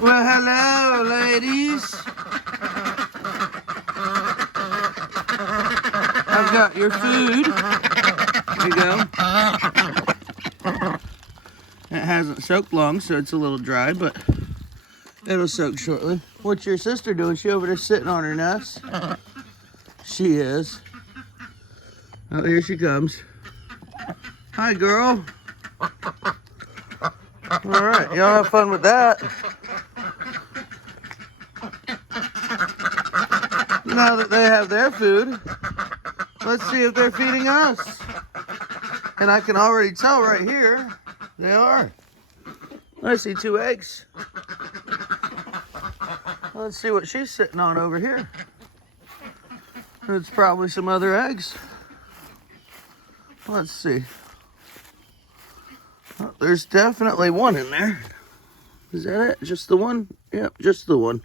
Well, hello, ladies. I've got your food. There you go. It hasn't soaked long, so it's a little dry, but it'll soak shortly. What's your sister doing? She over there sitting on her nest? She is. Oh, here she comes. Hi, girl. All right, y'all have fun with that. Now that they have their food, let's see if they're feeding us. And I can already tell right here, they are. I see 2 eggs. Let's see what she's sitting on over here. It's probably some other eggs. Let's see. Oh, there's definitely one in there. Is that it? Just the one? Yep, just the one.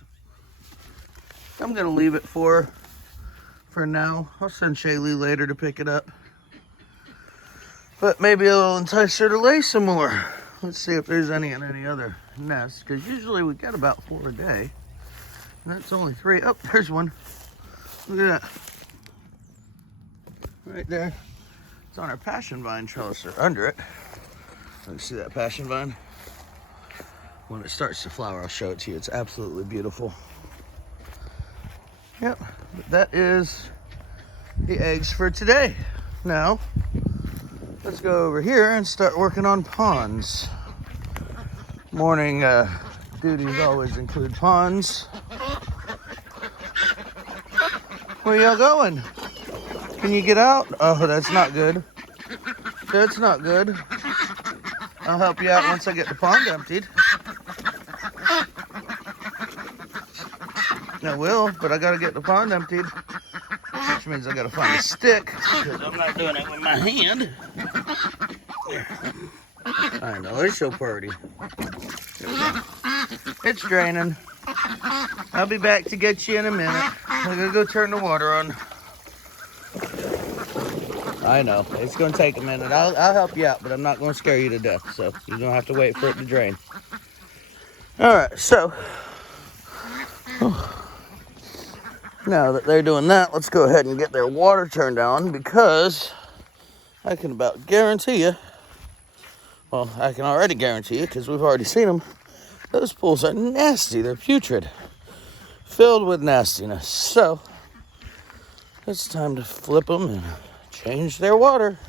I'm gonna leave it for now. I'll send Shaylee later to pick it up. But maybe it'll entice her to lay some more. Let's see if there's any in any other nests, because usually we get about 4 a day. And that's only 3. Oh, there's one. Look at that. Right there. It's on our passion vine trellis, or under it. Let me see that passion vine. When it starts to flower, I'll show it to you. It's absolutely beautiful. Yep, that is the eggs for today. Now, let's go over here and start working on ponds. Morning duties always include ponds. Where y'all going? Can you get out? Oh, that's not good. That's not good. I'll help you out once I get the pond emptied. I will, but I gotta get the pond emptied. Which means I gotta find a stick, because I'm not doing it with my hand. There. I know, it's so pretty. It's draining. I'll be back to get you in a minute. I'm gonna go turn the water on. I know, it's gonna take a minute. I'll help you out, but I'm not gonna scare you to death, so you're gonna have to wait for it to drain. All right, so now that they're doing that, let's go ahead and get their water turned on, because I can about guarantee you, well, I can already guarantee you, because we've already seen them, those pools are nasty. They're putrid, filled with nastiness. So it's time to flip them and change their water.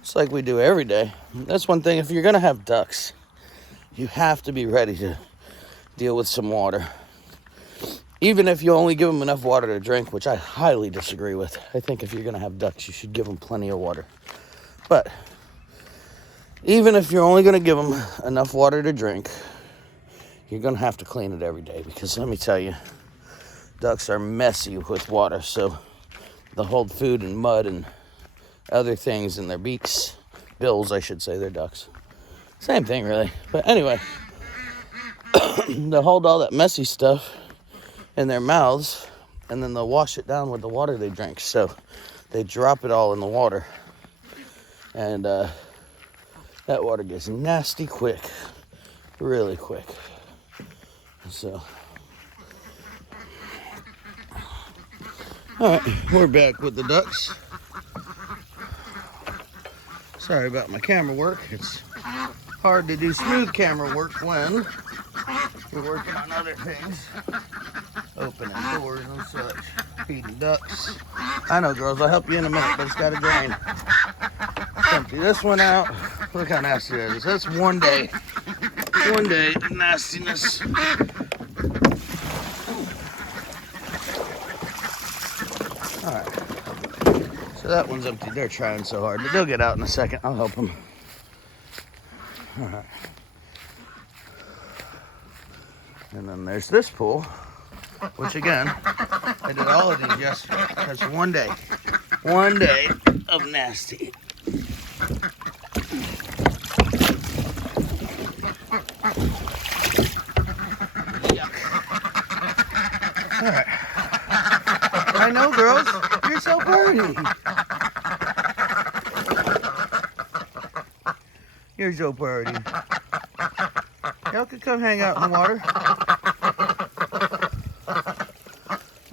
It's like we do every day. That's one thing. If you're going to have ducks, you have to be ready to deal with some water. Even if you only give them enough water to drink, which I highly disagree with. I think if you're going to have ducks, you should give them plenty of water. But even if you're only going to give them enough water to drink, you're going to have to clean it every day. Because let me tell you, ducks are messy with water. So they'll hold food and mud and other things in their beaks. Bills, I should say. They're ducks. Same thing, really. But anyway, they'll hold all that messy stuff in their mouths, and then they'll wash it down with the water they drink. So they drop it all in the water, and that water gets nasty quick, really quick. So all right, we're back with the ducks. Sorry about my camera work. It's hard to do smooth camera work when you're working on other things, opening doors and such, feeding ducks. I know, girls, I'll help you in a minute, but it's got to drain. Let's empty this one out. Look how nasty that is. That's one day of nastiness. All right, so that one's empty. They're trying so hard, but they'll get out in a second. I'll help them. All right. And then there's this pool, which again, I did all of these yesterday. That's one day of nasty. Yuck. All right. I know, girls, you're so pretty. You're so pretty. Y'all could come hang out in the water.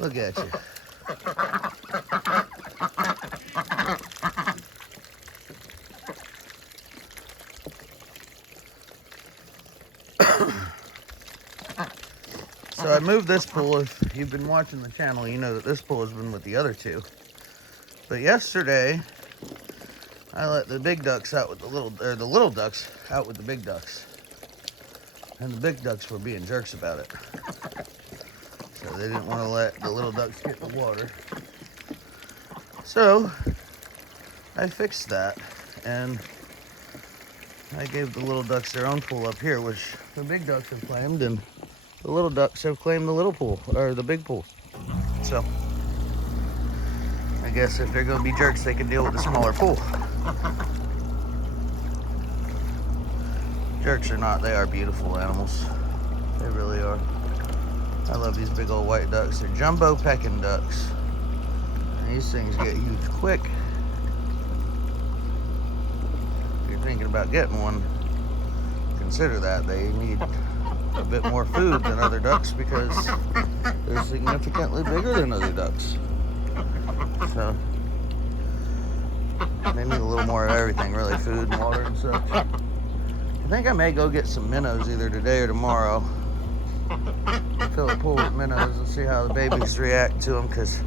Look at you. So I moved this pool. If you've been watching the channel, you know that this pool has been with the other two. But yesterday, I let the big ducks out with the little ducks out with the big ducks. And the big ducks were being jerks about it. So they didn't want to let the little ducks get in the water. So I fixed that, and I gave the little ducks their own pool up here, which the big ducks have claimed, and the little ducks have claimed the little pool, or the big pool. So I guess if they're gonna be jerks, they can deal with the smaller pool. Jerks or not, they are beautiful animals. They really are. I love these big old white ducks. They're jumbo Pekin ducks. And these things get huge quick. If you're thinking about getting one, consider that. They need a bit more food than other ducks because they're significantly bigger than other ducks. So they need a little more of everything, really, food and water and such. I think I may go get some minnows either today or tomorrow. Fill a pool with minnows and see how the babies react to them, because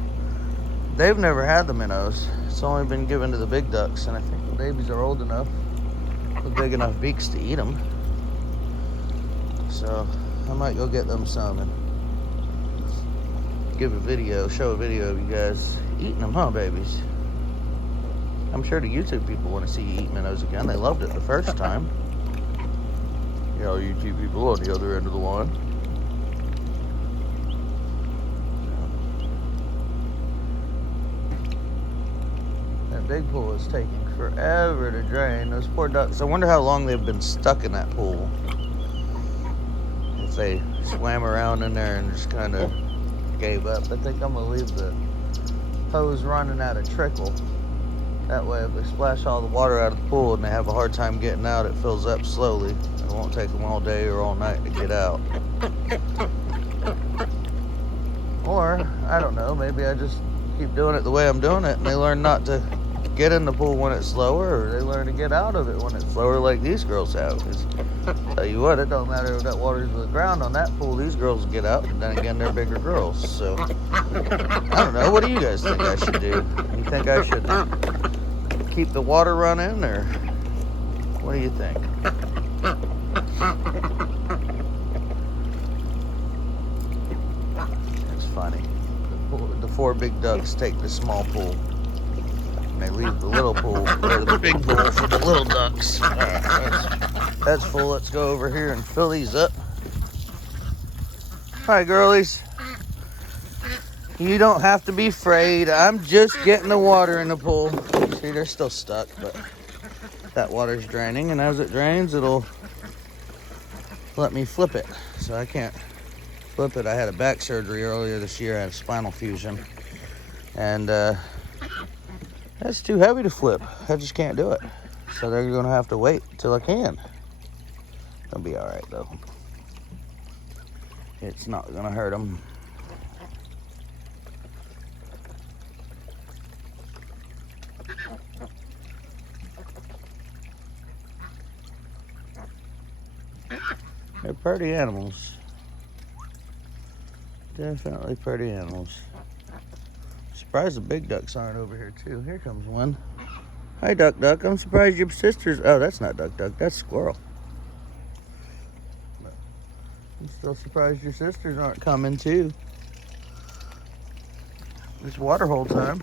they've never had the minnows. It's only been given to the big ducks, and I think the babies are old enough with big enough beaks to eat them. So I might go get them some and show a video of you guys eating them, huh, babies? I'm sure the YouTube people want to see you eat minnows again. They loved it the first time. You know, YouTube people on the other end of the line. That big pool is taking forever to drain. Those poor ducks, I wonder how long they've been stuck in that pool. If they swam around in there and just kind of gave up. I think I'm gonna leave the hose running at a trickle. That way if they splash all the water out of the pool and they have a hard time getting out, it fills up slowly. It won't take them all day or all night to get out. Or, I don't know, maybe I just keep doing it the way I'm doing it and they learn not to get in the pool when it's slower, or they learn to get out of it when it's slower, like these girls have. 'Cause tell you what, it don't matter if that water's to the ground on that pool, these girls get out, and then again, they're bigger girls. So, I don't know, what do you guys think I should do? You think I should keep the water running, or what do you think? It's funny. The four big ducks take the small pool. And they leave the little pool, or the big pool, for the little ducks. All right, that's full. Let's go over here and fill these up. Hi, girlies. You don't have to be afraid. I'm just getting the water in the pool. See, they're still stuck, but that water's draining, and as it drains, it'll let me flip it. So I can't flip it. I had a back surgery earlier this year. I had a spinal fusion, and that's too heavy to flip. I just can't do it. So they're gonna have to wait till I can. They'll be all right though. It's not gonna hurt them. They're pretty animals. Definitely pretty animals. Surprised the big ducks aren't over here too. Here comes one. Hi, Duck Duck. I'm surprised your sisters. Oh, that's not Duck Duck. That's Squirrel. I'm still surprised your sisters aren't coming too. It's water hole time.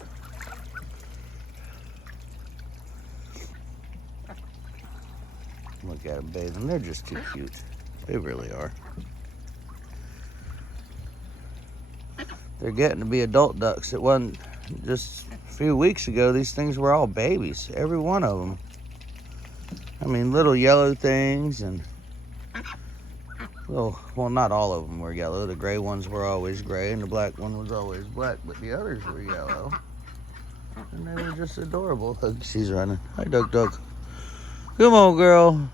Look at them bathing. They're just too cute. They really are. They're getting to be adult ducks. It wasn't just a few weeks ago, these things were all babies, every one of them. I mean, little yellow things, and little, well, not all of them were yellow. The gray ones were always gray, and the black one was always black, but the others were yellow. And they were just adorable. Look, she's running. Hi, Duck Duck. Come on, girl.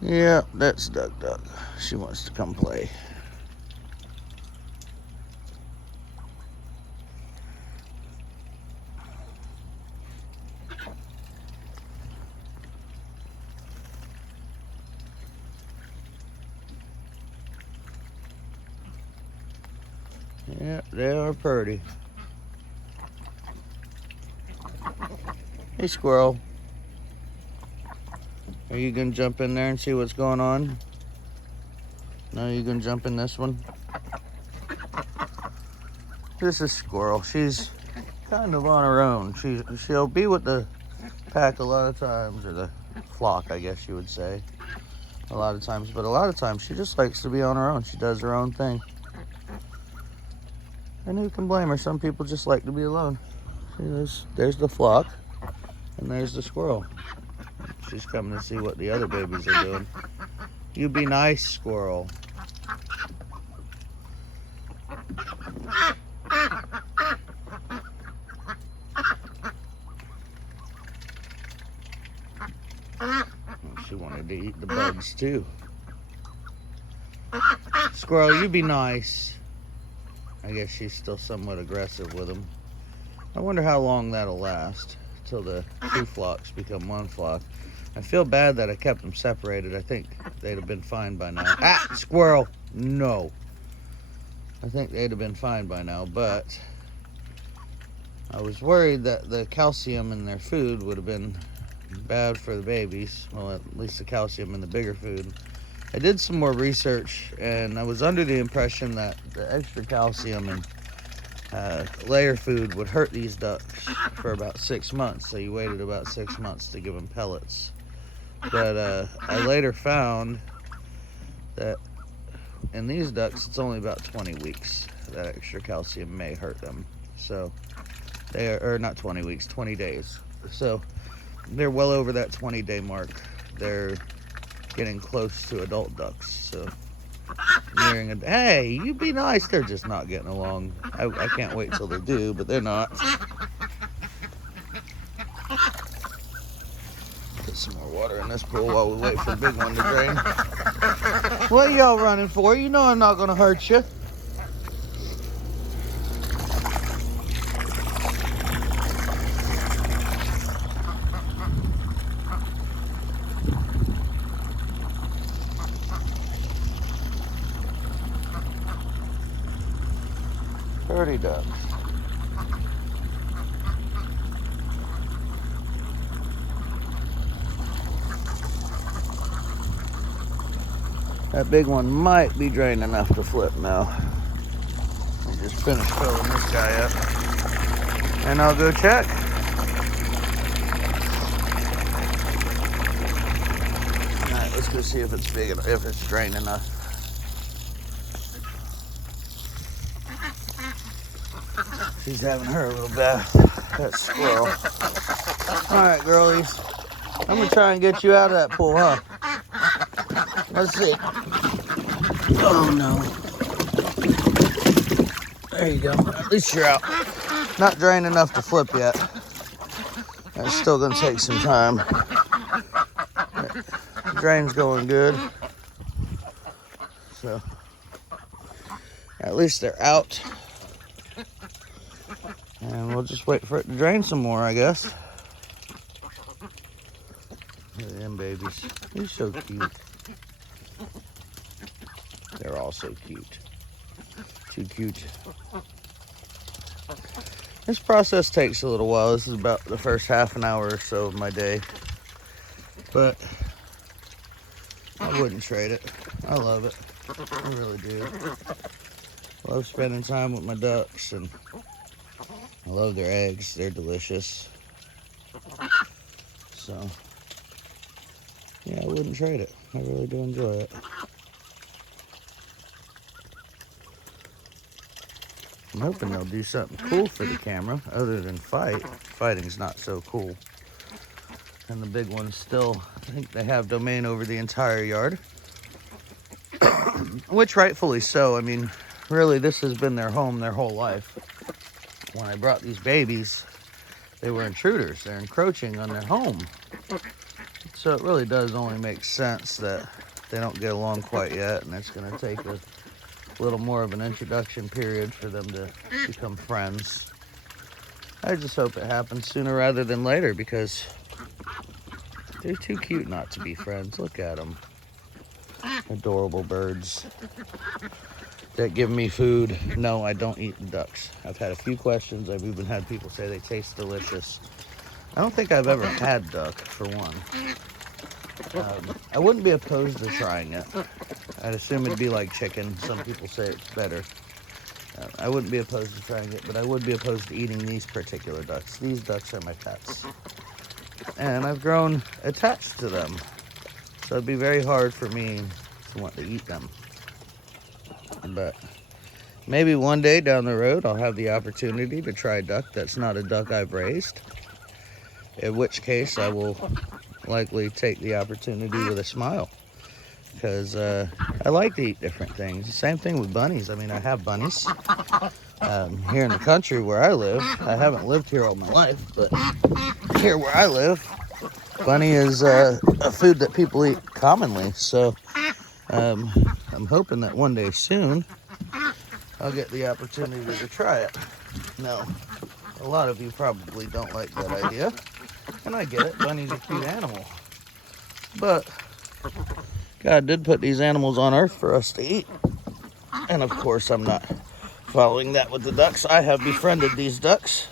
Yeah, that's Duck Duck. She wants to come play. Yeah, they are pretty. Hey, squirrel. Are you gonna jump in there and see what's going on? No, you gonna jump in this one? This is Squirrel. She's kind of on her own. She'll be with the pack a lot of times, or the flock, I guess you would say. A lot of times, but a lot of times she just likes to be on her own. She does her own thing. And who can blame her? Some people just like to be alone. See, there's the flock, and there's the squirrel. She's coming to see what the other babies are doing. You be nice, squirrel. She wanted to eat the bugs too. Squirrel, you be nice. I guess she's still somewhat aggressive with them. I wonder how long that'll last till the two flocks become one flock. I feel bad that I kept them separated. I think they'd have been fine by now. Ah, squirrel, no. I think they'd have been fine by now, but I was worried that the calcium in their food would have been bad for the babies. Well, at least the calcium in the bigger food. I did some more research, and I was under the impression that the extra calcium in layer food would hurt these ducks for about 6 months. So you waited about 6 months to give them pellets. But I later found that in these ducks, it's only about 20 weeks that extra calcium may hurt them. So they are, or not 20 weeks, 20 days. So they're well over that 20-day mark. They're getting close to adult ducks. So nearing a, hey, you be nice. They're just not getting along. I can't wait till they do, but they're not. Get some more water in this pool while we wait for the big one to drain. What are y'all running for? You know I'm not gonna hurt you. Pretty ducks. That big one might be drained enough to flip now. I just finished filling this guy up, and I'll go check. All right, let's go see if it's big enough, if it's drained enough. She's having her little bath. That squirrel. All right, girlies. I'm gonna try and get you out of that pool, huh? Let's see. Oh no. There you go. At least you're out. Not drained enough to flip yet. That's still gonna take some time. The drain's going good. So at least they're out. And we'll just wait for it to drain some more, I guess. Look at them babies. They're so cute. They're all so cute. Too cute. This process takes a little while. This is about the first half an hour or so of my day. But I wouldn't trade it. I love it. I really do. Love spending time with my ducks, and I love their eggs. They're delicious. So, yeah, I wouldn't trade it. I really do enjoy it. I'm hoping they'll do something cool for the camera other than fight. Fighting's not so cool. And the big ones still, I think they have domain over the entire yard. Which rightfully so. I mean, really, this has been their home their whole life. When I brought these babies, they were intruders. They're encroaching on their home. So it really does only make sense that they don't get along quite yet, and it's going to take a little more of an introduction period for them to become friends. I just hope it happens sooner rather than later, because they're too cute not to be friends. Look at them. Adorable birds. that give me food. No, I don't eat the ducks. I've had a few questions. I've even had people say they taste delicious. I don't think I've ever had duck, for one. I wouldn't be opposed to trying it. I'd assume it'd be like chicken. Some people say it's better. I wouldn't be opposed to trying it, but I would be opposed to eating these particular ducks. These ducks are my pets. And I've grown attached to them. So it'd be very hard for me to want to eat them. But maybe one day down the road, I'll have the opportunity to try a duck that's not a duck I've raised. In which case, I will likely take the opportunity with a smile. Because I like to eat different things. Same thing with bunnies. I mean, I have bunnies here in the country where I live. I haven't lived here all my life, but here where I live, bunny is a food that people eat commonly. So I'm hoping that one day soon I'll get the opportunity to try it. Now, a lot of you probably don't like that idea, and I get it. Bunny's a cute animal, but God did put these animals on earth for us to eat. And of course, I'm not following that with the ducks. I have befriended these ducks,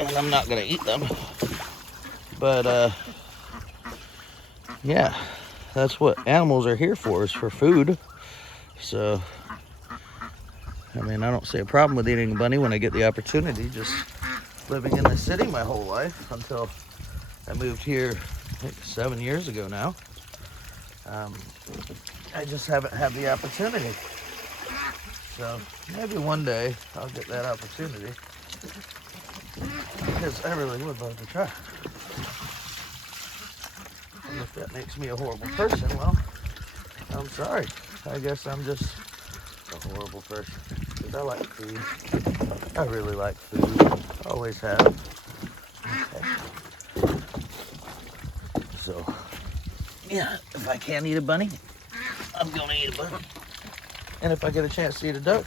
and I'm not going to eat them. But, yeah, that's what animals are here for, is for food. So, I mean, I don't see a problem with eating a bunny when I get the opportunity. Just living in the city my whole life until I moved here, I think 7 years ago now. I just haven't had the opportunity. So maybe one day I'll get that opportunity, because I really would love to try. And if that makes me a horrible person, well, I'm sorry. I guess I'm just a horrible person, because I like food. I really like food. Always have. Okay. So, yeah, if I can't eat a bunny, I'm gonna eat a bunny. And if I get a chance to eat a duck,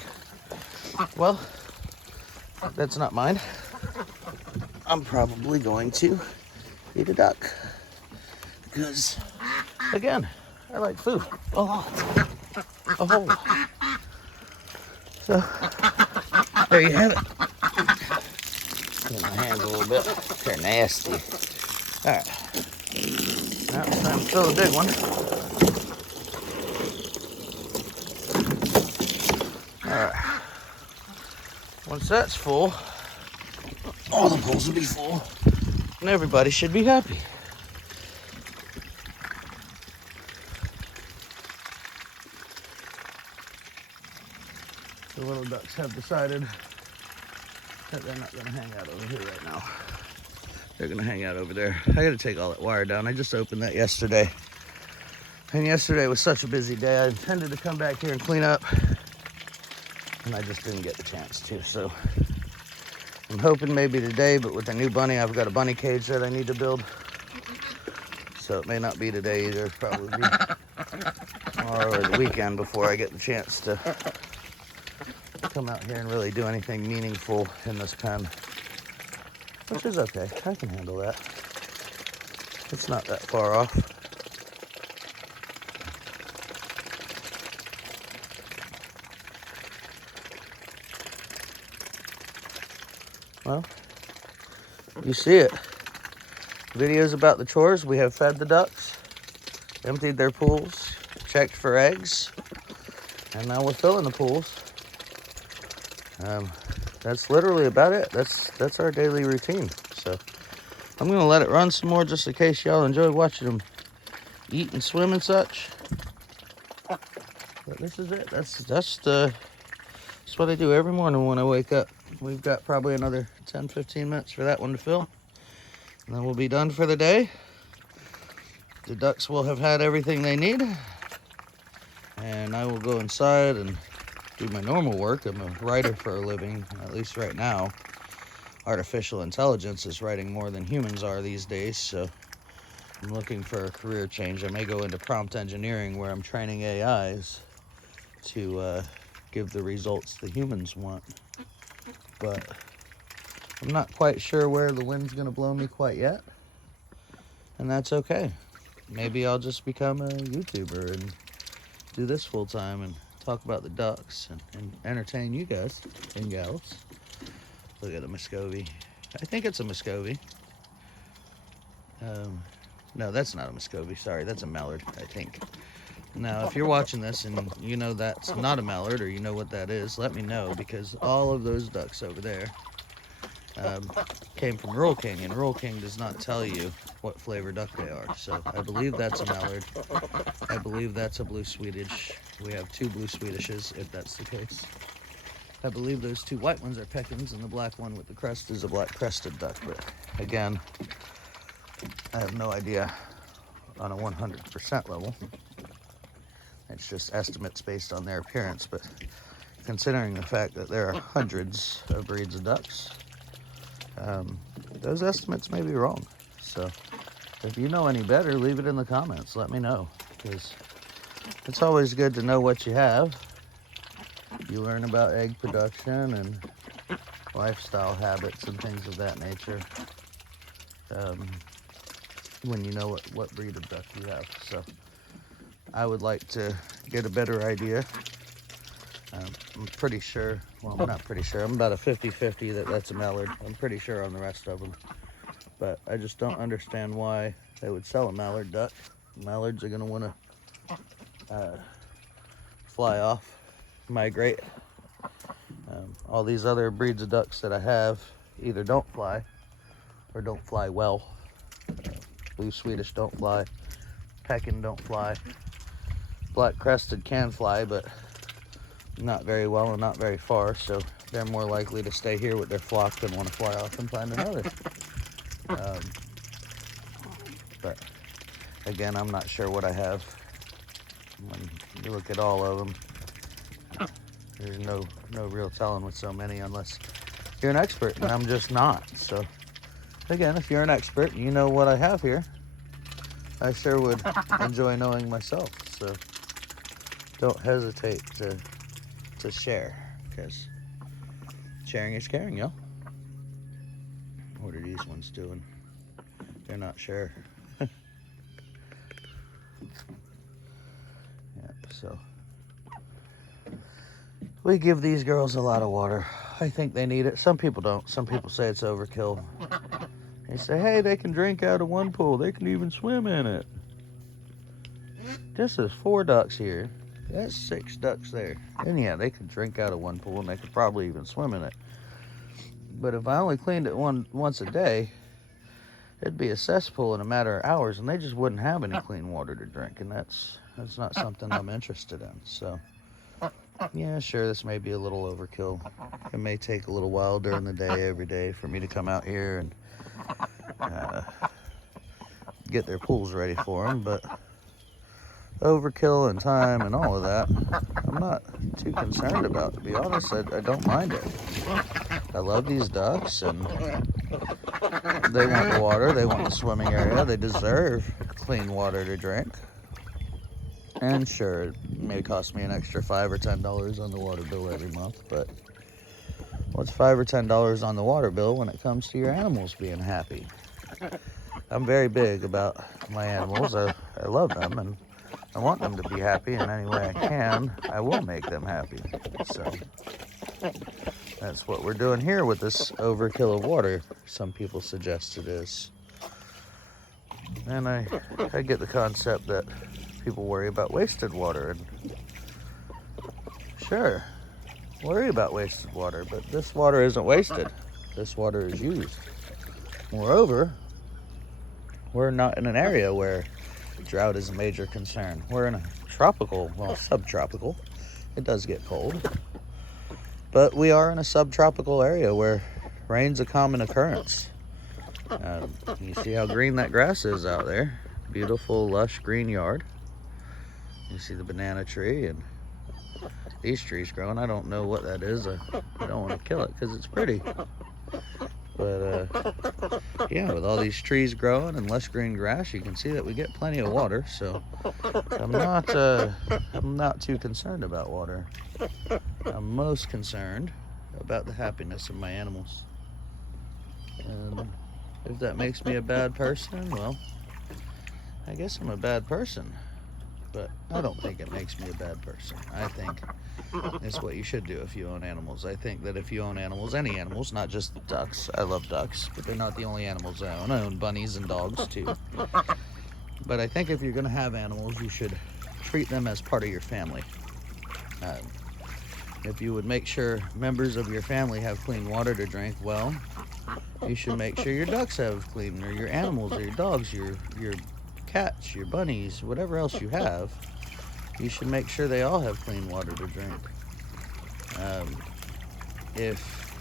well, that's not mine. I'm probably going to eat a duck. Because, again, I like food a lot. A whole lot. So, there you have it. Get my hands a little bit. They're nasty. Alright. Now it's time to fill a big one. Alright. Once that's full, all the bowls will be full, and everybody should be happy. The little ducks have decided that they're not going to hang out over here right now. They're going to hang out over there. I got to take all that wire down. I just opened that yesterday. And yesterday was such a busy day. I intended to come back here and clean up, and I just didn't get the chance to. So I'm hoping maybe today, but with the new bunny, I've got a bunny cage that I need to build. So it may not be today either. It'll probably be tomorrow or the weekend before I get the chance to come out here and really do anything meaningful in this pen. Which is okay. I can handle that. It's not that far off. Well, you see it. Videos about the chores. We have fed the ducks, emptied their pools, checked for eggs, and now we're filling the pools. That's literally about it. That's our daily routine. So I'm gonna let it run some more just in case y'all enjoy watching them eat and swim and such. But this is it. That's what I do every morning when I wake up. We've got probably another 10-15 minutes for that one to fill, and then we'll be done for the day. The ducks will have had everything they need, and I will go inside and do my normal work. I'm a writer for a living, at least right now. Artificial intelligence is writing more than humans are these days, so I'm looking for a career change. I may go into prompt engineering, where I'm training AIs to give the results the humans want. But I'm not quite sure where the wind's gonna blow me quite yet, and that's okay. Maybe I'll just become a YouTuber and do this full time and talk about the ducks and entertain you guys and gals. Look at the Muscovy. I think it's a Muscovy. No, that's not a Muscovy. Sorry, that's a mallard, I think. Now, if you're watching this and you know that's not a mallard, or you know what that is, let me know, because all of those ducks over there came from Rural King, and Rural King does not tell you what flavor duck they are. So I believe that's a mallard. I believe that's a blue Swedish. We have 2 blue Swedishes, if that's the case. I believe those 2 white ones are Pekins, and the black one with the crest is a black crested duck. But again, I have no idea on a 100% level. It's just estimates based on their appearance, but considering the fact that there are hundreds of breeds of ducks, those estimates may be wrong. So if you know any better, leave it in the comments. Let me know, because it's always good to know what you have. You learn about egg production and lifestyle habits and things of that nature when you know what breed of duck you have. So I would like to get a better idea. I'm pretty sure, well, I'm not pretty sure, I'm about a 50-50 that that's a mallard. I'm pretty sure on the rest of them. But I just don't understand why they would sell a mallard duck. Mallards are gonna wanna fly off, migrate. All these other breeds of ducks that I have either don't fly or don't fly well. Blue Swedish don't fly, Pekin don't fly. Black crested can fly, but not very well and not very far, so they're more likely to stay here with their flock than want to fly off and find another. But again, I'm not sure what I have. When you look at all of them, there's no real telling with so many unless you're an expert, and I'm just not. So again, if you're an expert and you know what I have here, I sure would enjoy knowing myself. So don't hesitate to share, because sharing is caring, yo. What are these ones doing? They're not sure. Yep, so we give these girls a lot of water. I think they need it. Some people don't. Some people say it's overkill. They say, hey, they can drink out of one pool. They can even swim in it. This is 4 ducks here. That's 6 ducks there. And yeah, they could drink out of one pool, and they could probably even swim in it. But if I only cleaned it once a day, it'd be a cesspool in a matter of hours, and they just wouldn't have any clean water to drink, and that's not something I'm interested in. So yeah, sure, this may be a little overkill. It may take a little while during the day, every day, for me to come out here and get their pools ready for them, but overkill and time and all of that, I'm not too concerned about, to be honest. I don't mind it. I love these ducks, and they want the water, they want the swimming area, they deserve clean water to drink. And sure, it may cost me an extra $5 or $10 on the water bill every month, but what's $5 or $10 on the water bill when it comes to your animals being happy? I'm very big about my animals. I love them, and I want them to be happy in any way I can. I will make them happy. So that's what we're doing here with this overkill of water, some people suggest it is. And I get the concept that people worry about wasted water, and sure, worry about wasted water, but this water isn't wasted. This water is used. Moreover, we're not in an area where drought is a major concern. We're in a tropical, well, subtropical. It does get cold, but we are in a subtropical area where rain's a common occurrence. You see how green that grass is out there? Beautiful, lush green yard. You see the banana tree and these trees growing. I don't know what that is. I don't want to kill it because it's pretty. But yeah, with all these trees growing and lush green grass, you can see that we get plenty of water. So I'm not too concerned about water. I'm most concerned about the happiness of my animals. And if that makes me a bad person, well, I guess I'm a bad person. but I don't think it makes me a bad person. I think it's what you should do if you own animals. I think that if you own animals, any animals, not just ducks. I love ducks, but they're not the only animals I own. I own bunnies and dogs too. But I think if you're going to have animals, you should treat them as part of your family. If you would make sure members of your family have clean water to drink, well, you should make sure your ducks have clean, or your animals, or your dogs, your cats, your bunnies, whatever else you have, you should make sure they all have clean water to drink. If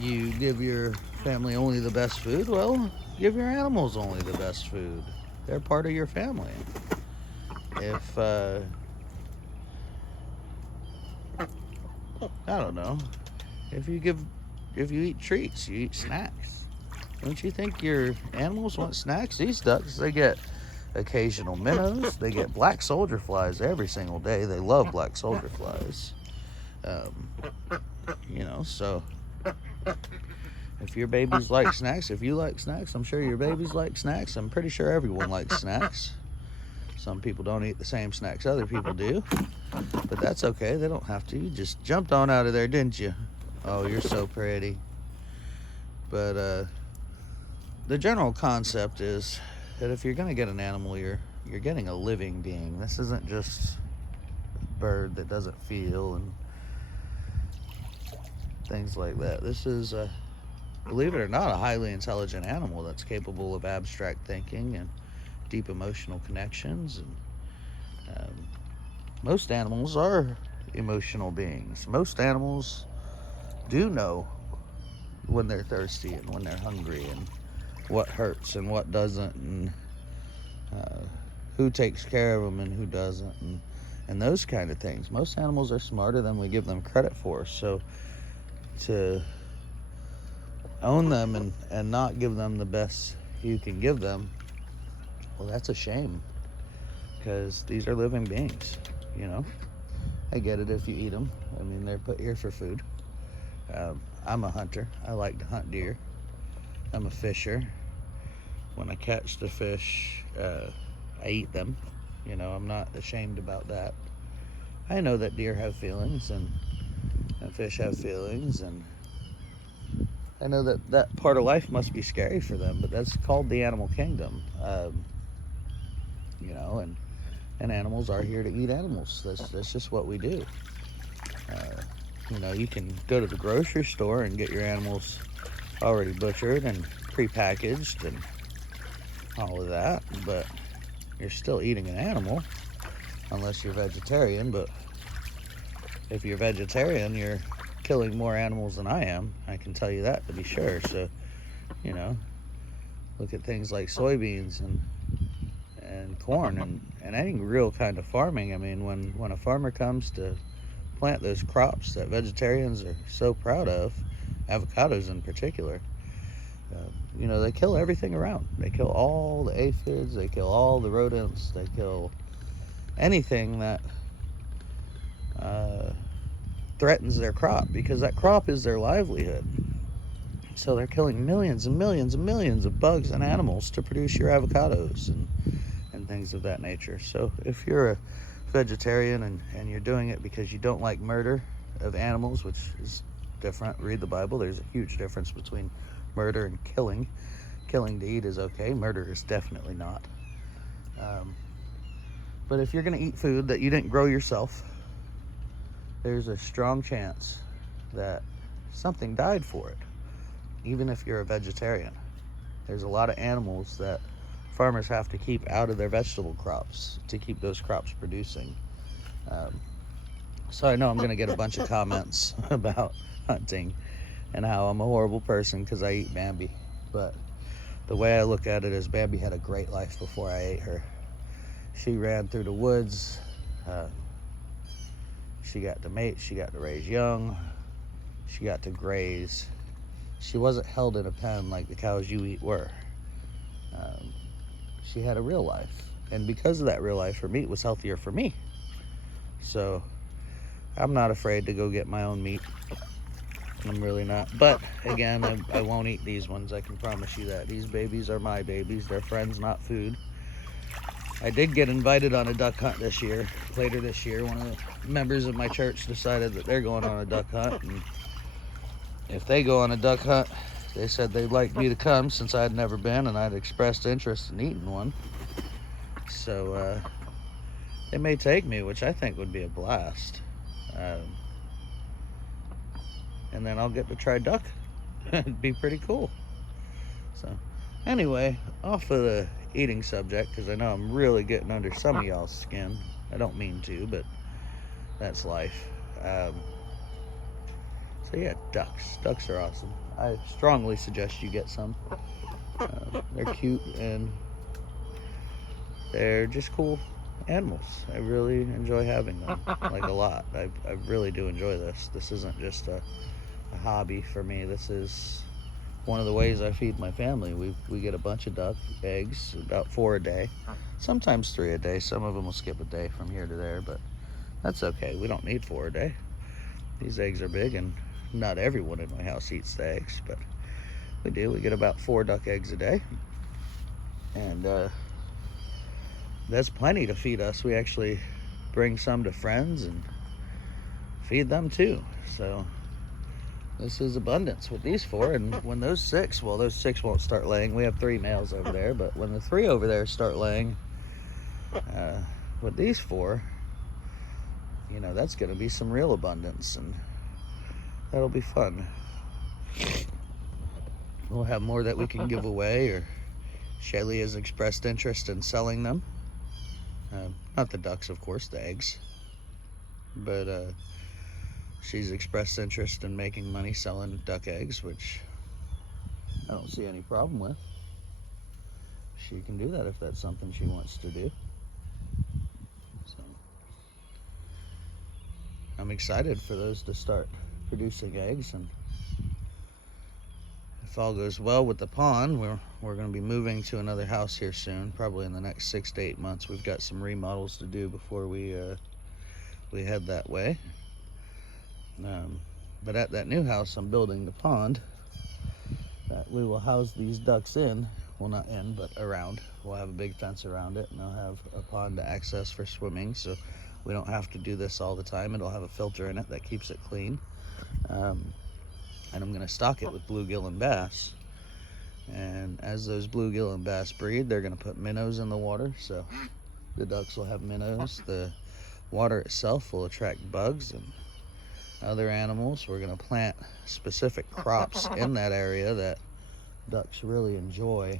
you give your family only the best food, well, give your animals only the best food. They're part of your family. If, I don't know, if you eat treats, you eat snacks. Don't you think your animals want snacks? These ducks, they get occasional minnows. They get black soldier flies every single day. They love black soldier flies. So if your babies like snacks, if you like snacks, I'm sure your babies like snacks. I'm pretty sure everyone likes snacks. Some people don't eat the same snacks other people do, but that's okay. They don't have to. You just jumped on out of there, didn't you? Oh, you're so pretty. But the general concept is that if you're going to get an animal, you're getting a living being. This isn't just a bird that doesn't feel and things like that. This is, believe it or not, a highly intelligent animal that's capable of abstract thinking and deep emotional connections. And most animals are emotional beings. Most animals do know when they're thirsty and when they're hungry, and what hurts and what doesn't, and who takes care of them and who doesn't, and those kind of things. Most animals are smarter than we give them credit for. So to own them and not give them the best you can give them, well, that's a shame, because these are living beings, I get it if you eat them. I mean, they're put here for food. I'm a hunter. I like to hunt deer. I'm a fisher. When I catch the fish, I eat them. I'm not ashamed about that. I know that deer have feelings and fish have feelings, and I know that part of life must be scary for them, but that's called the animal kingdom. And animals are here to eat animals. That's just what we do. You can go to the grocery store and get your animals already butchered and prepackaged and all of that, but you're still eating an animal unless you're vegetarian. But if you're vegetarian, you're killing more animals than I am. I can tell you that, to be sure. So, look at things like soybeans and corn and any real kind of farming. I mean, when a farmer comes to plant those crops that vegetarians are so proud of, avocados in particular, they kill everything around. They kill all the aphids, they kill all the rodents, they kill anything that threatens their crop, because that crop is their livelihood. So they're killing millions and millions and millions of bugs and animals to produce your avocados and things of that nature. So if you're a vegetarian and you're doing it because you don't like murder of animals, which is different, read the Bible. There's a huge difference between murder and killing. Killing to eat is okay. Murder is definitely not. But if you're going to eat food that you didn't grow yourself, there's a strong chance that something died for it, even if you're a vegetarian. There's a lot of animals that farmers have to keep out of their vegetable crops to keep those crops producing. So I know I'm going to get a bunch of comments about hunting and how I'm a horrible person because I eat Bambi. But the way I look at it is Bambi had a great life before I ate her. She ran through the woods. She got to mate. She got to raise young. She got to graze. She wasn't held in a pen like the cows you eat were. She had a real life. And because of that real life, her meat was healthier for me. So I'm not afraid to go get my own meat. I'm really not. But again, I won't eat these ones. I can promise you that. These babies are my babies. They're friends, not food. I did get invited on a duck hunt this year. Later this year, one of the members of my church decided that they're going on a duck hunt. And if they go on a duck hunt, they said they'd like me to come since I'd never been and I'd expressed interest in eating one. So they may take me, which I think would be a blast. And then I'll get to try duck. It'd be pretty cool. So anyway, off of the eating subject, because I know I'm really getting under some of y'all's skin. I don't mean to, but that's life. So yeah, ducks. Ducks are awesome. I strongly suggest you get some. They're cute and they're just cool animals. I really enjoy having them, like a lot. I really do enjoy this. This isn't just a hobby for me. This is one of the ways I feed my family. We get a bunch of duck eggs, about 4 a day, sometimes 3 a day. Some of them will skip a day from here to there, but that's okay. We don't need 4 a day. These eggs are big, and not everyone in my house eats the eggs, but we do. We get about 4 duck eggs a day, and that's plenty to feed us. We actually bring some to friends and feed them too. So this is abundance with these 4, and when those 6 won't start laying. We have 3 males over there, but when the 3 over there start laying, with these 4, you know, that's going to be some real abundance, and that'll be fun. We'll have more that we can give away, or Shelly has expressed interest in selling them. Not the ducks, of course, the eggs, but she's expressed interest in making money selling duck eggs, which I don't see any problem with. She can do that if that's something she wants to do. So I'm excited for those to start producing eggs, and if all goes well with the pond, we're going to be moving to another house here soon, probably in the next 6 to 8 months. We've got some remodels to do before we head that way. But at that new house, I'm building the pond that we will house these ducks in. Well, not in, but around. We'll have a big fence around it, and they'll have a pond to access for swimming, so we don't have to do this all the time. It'll have a filter in it that keeps it clean. And I'm going to stock it with bluegill and bass. And as those bluegill and bass breed, they're going to put minnows in the water, so the ducks will have minnows. The water itself will attract bugs and other animals. We're going to plant specific crops in that area that ducks really enjoy.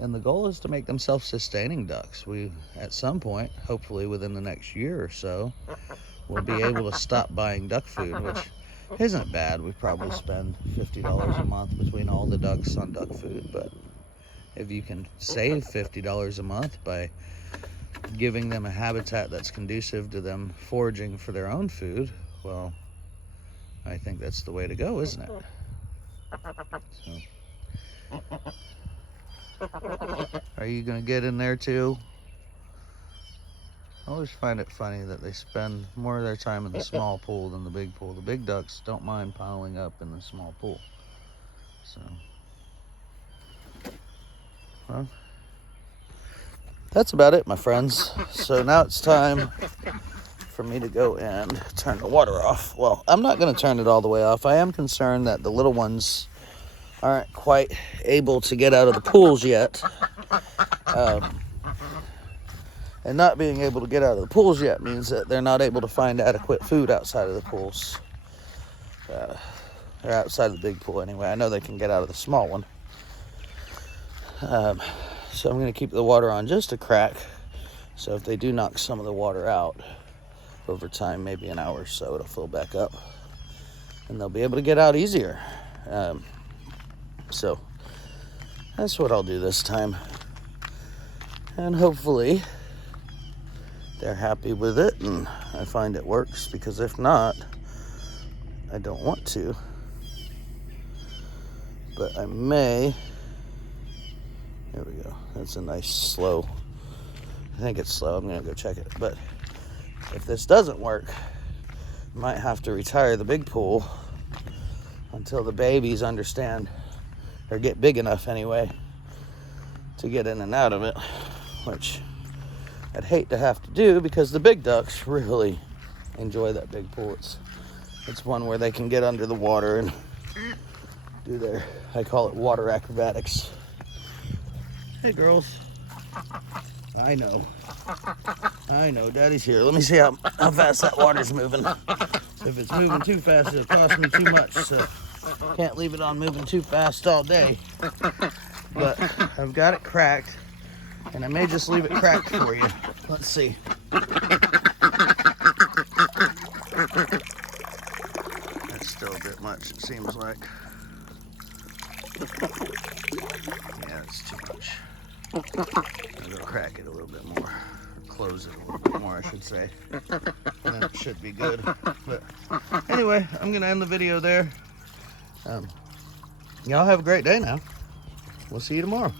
And the goal is to make them self-sustaining ducks. We, at some point, hopefully within the next year or so, we'll be able to stop buying duck food, which isn't bad. We probably spend $50 a month between all the ducks on duck food, but if you can save $50 a month by giving them a habitat that's conducive to them foraging for their own food, well, I think that's the way to go, isn't it? So, are you gonna get in there too? I always find it funny that they spend more of their time in the small pool than the big pool. The big ducks don't mind piling up in the small pool. So, well, that's about it, my friends. So now it's time for me to go and turn the water off. Well, I'm not going to turn it all the way off. I am concerned that the little ones aren't quite able to get out of the pools yet. And not being able to get out of the pools yet means that they're not able to find adequate food outside of the pools. Or outside of the big pool anyway. I know they can get out of the small one. So I'm going to keep the water on just a crack. So if they do knock some of the water out, over time, maybe an hour or so, it'll fill back up. And they'll be able to get out easier. So that's what I'll do this time. And hopefully they're happy with it and I find it works, because if not, I don't want to. But I may. There we go. That's a nice slow. I think it's slow. I'm going to go check it. But if this doesn't work, I might have to retire the big pool until the babies understand, or get big enough anyway, to get in and out of it. which I'd hate to have to do because the big ducks really enjoy that big pool. It's one where they can get under the water and do their, I call it water acrobatics. Hey girls. I know, Daddy's here. Let me see how fast that water's moving. If it's moving too fast, it'll cost me too much, so can't leave it on moving too fast all day. But I've got it cracked, and I may just leave it cracked for you. Let's see. That's still a bit much, it seems like. Yeah, it's too much. I'm gonna crack it a little bit more, or close it a little bit more, I should say. And then it should be good. But anyway, I'm gonna end the video there. Y'all have a great day now. We'll see you tomorrow.